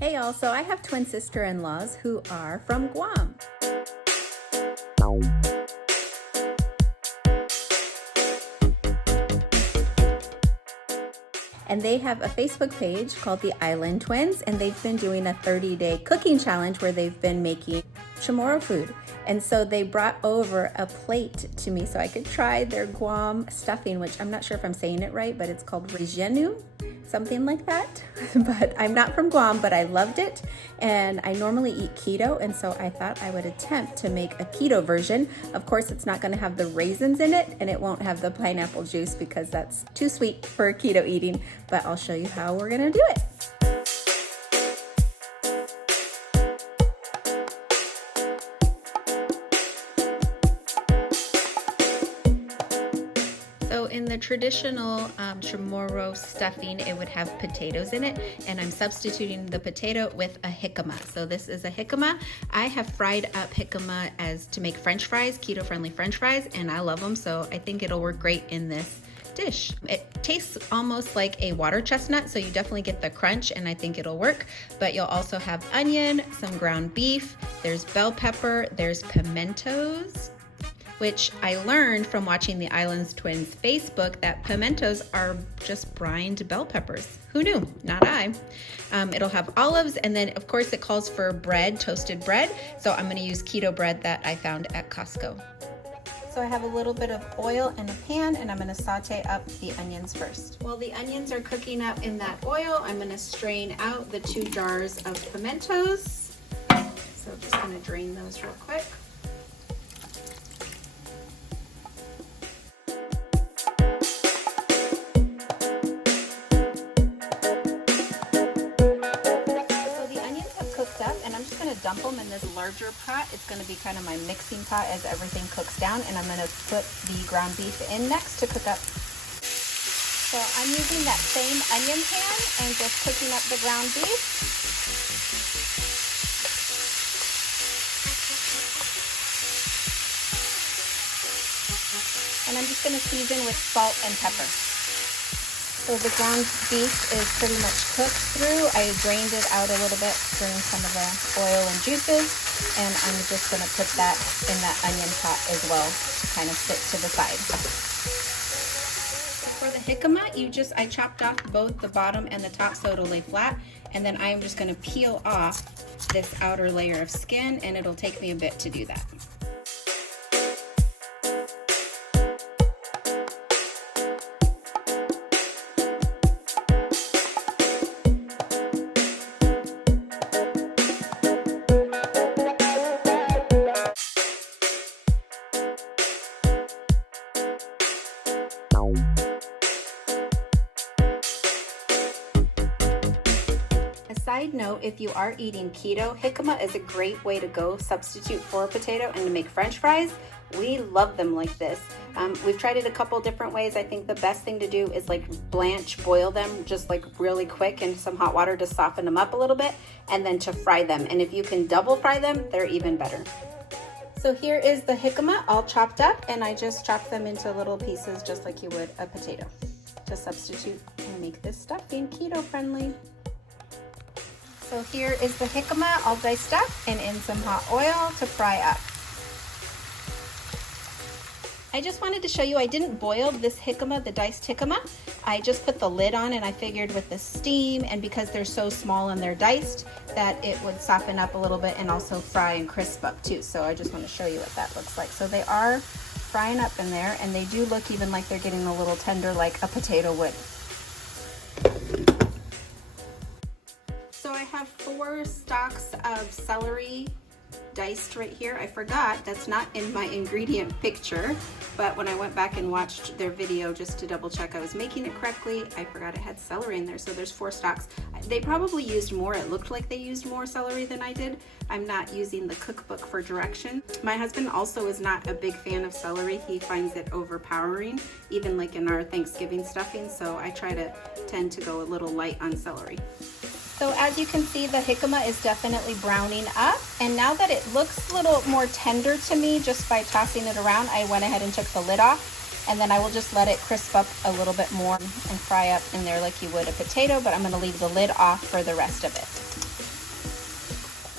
Hey y'all, so I have twin sister-in-laws who are from Guam. And they have a Facebook page called the Island Twins, and they've been doing a 30-day cooking challenge where they've been making Chamorro food. And so they brought over a plate to me so I could try their Guam stuffing, which I'm not sure if I'm saying it right, but it's called Riyenu, something like that. But I'm not from Guam, but I loved it. And I normally eat keto, and so I thought I would attempt to make a keto version. Of course, it's not gonna have the raisins in it, and it won't have the pineapple juice because that's too sweet for keto eating, but I'll show you how we're gonna do it. So in the traditional Chamorro stuffing, it would have potatoes in it, and I'm substituting the potato with a jicama. So this is a jicama. I have fried up jicama as to make French fries, keto-friendly French fries, and I love them, so I think it'll work great in this dish. It tastes almost like a water chestnut, so you definitely get the crunch, and I think it'll work. But you'll also have onion, some ground beef, there's bell pepper, there's pimentos, which I learned from watching the Island Twins Facebook that pimentos are just brined bell peppers. Who knew? Not I. It'll have olives, and then of course it calls for bread, toasted bread. So I'm gonna use keto bread that I found at Costco. So I have a little bit of oil in a pan, and I'm gonna saute up the onions first. While the onions are cooking up in that oil, I'm gonna strain out the 2 jars of pimentos. So just gonna drain those real quick. Dump them in this larger pot. It's going to be kind of my mixing pot as everything cooks down, and I'm going to put the ground beef in next to cook up. So I'm using that same onion pan and just cooking up the ground beef. And I'm just going to season with salt and pepper. So the ground beef is pretty much cooked through. I drained it out a little bit, drained some of the oil and juices, and I'm just gonna put that in that onion pot as well to kind of sit to the side. For the jicama, I chopped off both the bottom and the top so it'll lay flat, and then I'm just gonna peel off this outer layer of skin, and it'll take me a bit to do that. Side note, if you are eating keto, jicama is a great way to go substitute for a potato and to make French fries. We love them like this. We've tried it a couple different ways. I think the best thing to do is like boil them just like really quick in some hot water to soften them up a little bit, and then to fry them. And if you can double fry them, they're even better. So here is the jicama all chopped up, and I just chopped them into little pieces just like you would a potato to substitute and make this stuffing keto friendly. So here is the jicama all diced up and in some hot oil to fry up. I just wanted to show you I didn't boil this jicama, the diced jicama. I just put the lid on, and I figured with the steam and because they're so small and they're diced that it would soften up a little bit and also fry and crisp up too. So I just want to show you what that looks like. So they are frying up in there, and they do look even like they're getting a little tender like a potato would. So I have 4 stalks of celery diced right here. I forgot, that's not in my ingredient picture, but when I went back and watched their video just to double check I was making it correctly, I forgot it had celery in there. So there's 4 stalks. They probably used more. It looked like they used more celery than I did. I'm not using the cookbook for direction. My husband also is not a big fan of celery. He finds it overpowering, even like in our Thanksgiving stuffing, so I tend to go a little light on celery. So as you can see, the jicama is definitely browning up, and now that it looks a little more tender to me just by tossing it around, I went ahead and took the lid off, and then I will just let it crisp up a little bit more and fry up in there like you would a potato, but I'm going to leave the lid off for the rest of it.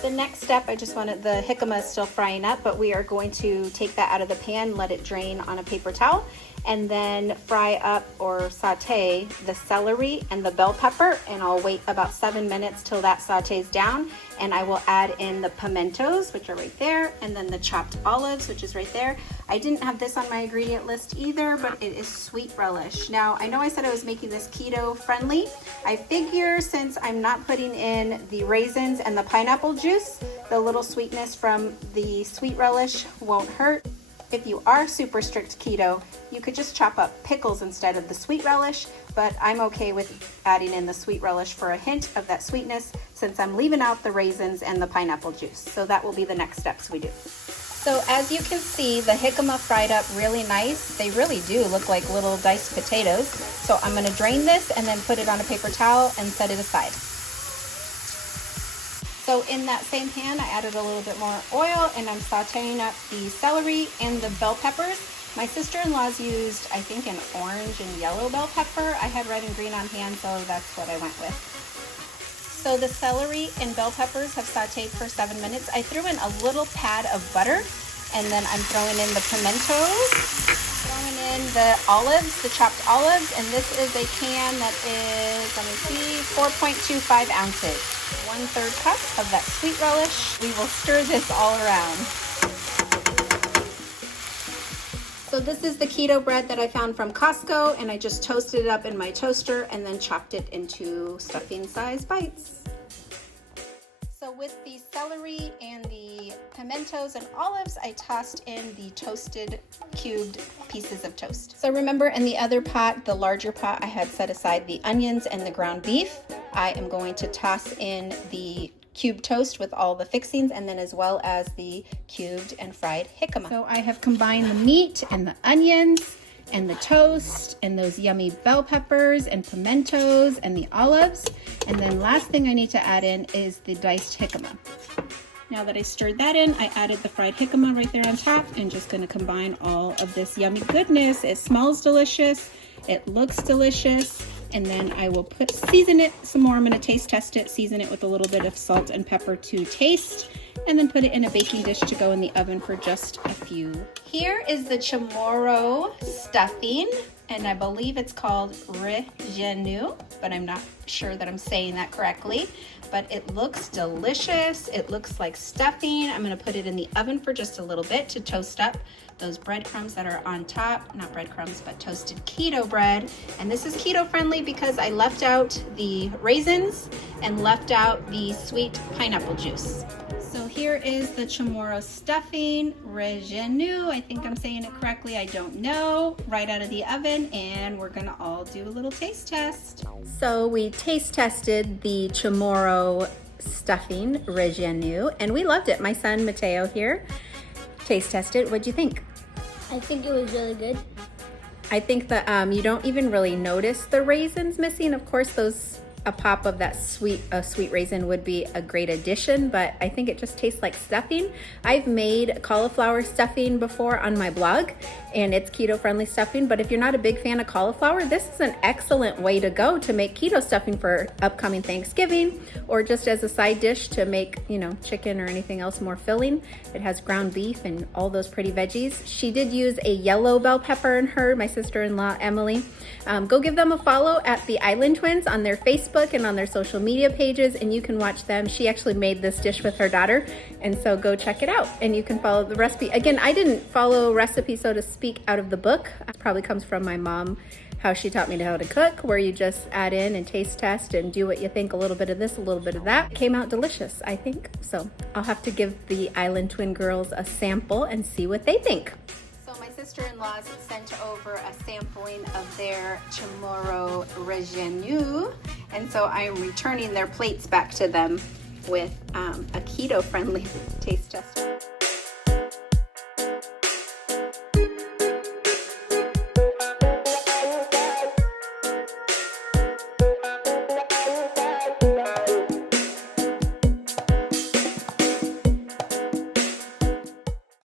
The next step, I just wanted, the jicama is still frying up, but we are going to take that out of the pan, let it drain on a paper towel, and then fry up or saute the celery and the bell pepper, and I'll wait about 7 minutes till that sautés down, and I will add in the pimentos, which are right there, and then the chopped olives, which is right there. I didn't have this on my ingredient list either, but it is sweet relish. Now, I know I said I was making this keto friendly. I figure since I'm not putting in the raisins and the pineapple juice, the little sweetness from the sweet relish won't hurt. If you are super strict keto, you could just chop up pickles instead of the sweet relish, but I'm okay with adding in the sweet relish for a hint of that sweetness since I'm leaving out the raisins and the pineapple juice. So that will be the next steps we do. So as you can see, the jicama fried up really nice. They really do look like little diced potatoes. So I'm gonna drain this and then put it on a paper towel and set it aside. So in that same pan, I added a little bit more oil and I'm sauteing up the celery and the bell peppers. My sister-in-law's used, I think, an orange and yellow bell pepper. I had red and green on hand, so that's what I went with. So the celery and bell peppers have sauteed for 7 minutes. I threw in a little pad of butter, and then I'm throwing in the pimentos, throwing in the olives, the chopped olives, and this is a can that is, let me see, 4.25 ounces. 1/3 cup of that sweet relish. We will stir this all around. So this is the keto bread that I found from Costco, and I just toasted it up in my toaster and then chopped it into stuffing size bites. So with the celery and the pimentos and olives, I tossed in the toasted cubed pieces of toast. So remember, in the other pot, the larger pot, I had set aside the onions and the ground beef. I am going to toss in the cubed toast with all the fixings, and then as well as the cubed and fried jicama. So I have combined the meat and the onions and the toast and those yummy bell peppers and pimentos and the olives. And then last thing I need to add in is the diced jicama. Now that I stirred that in, I added the fried jicama right there on top and just gonna combine all of this yummy goodness. It smells delicious, it looks delicious, and then I will season it some more. I'm gonna taste test it, season it with a little bit of salt and pepper to taste, and then put it in a baking dish to go in the oven for just a few. Here is the Chamorro stuffing, and I believe it's called Riyenu, but I'm not sure that I'm saying that correctly. But it looks delicious. It looks like stuffing. I'm gonna put it in the oven for just a little bit to toast up those breadcrumbs that are on top. Not breadcrumbs, but toasted keto bread. And this is keto friendly because I left out the raisins and left out the sweet pineapple juice. So here is the Chamorro stuffing, Riyenu, I think I'm saying it correctly, I don't know, right out of the oven, and we're gonna all do a little taste test. So we taste tested the Chamorro stuffing, Riyenu, and we loved it. My son Mateo here taste tested. What'd you think? I think it was really good. I think that you don't even really notice the raisins missing. Of course, a pop of that sweet raisin would be a great addition, but I think it just tastes like stuffing. I've made cauliflower stuffing before on my blog, and it's keto friendly stuffing, but if you're not a big fan of cauliflower, this is an excellent way to go to make keto stuffing for upcoming Thanksgiving, or just as a side dish to make, you know, chicken or anything else more filling. It has ground beef and all those pretty veggies. She did use a yellow bell pepper in her, my sister-in-law Emily. Go give them a follow at the Island Twins on their Facebook and on their social media pages, and you can watch them. She actually made this dish with her daughter, and so go check it out and you can follow the recipe. Again, I didn't follow recipe, so to speak, out of the book. It probably comes from my mom, how she taught me how to cook, where you just add in and taste test and do what you think, a little bit of this, a little bit of that. It came out delicious, I think. So I'll have to give the Island Twin girls a sample and see what they think. My sister-in-laws sent over a sampling of their Chamorro Riyenu, and so I'm returning their plates back to them with a keto-friendly taste tester.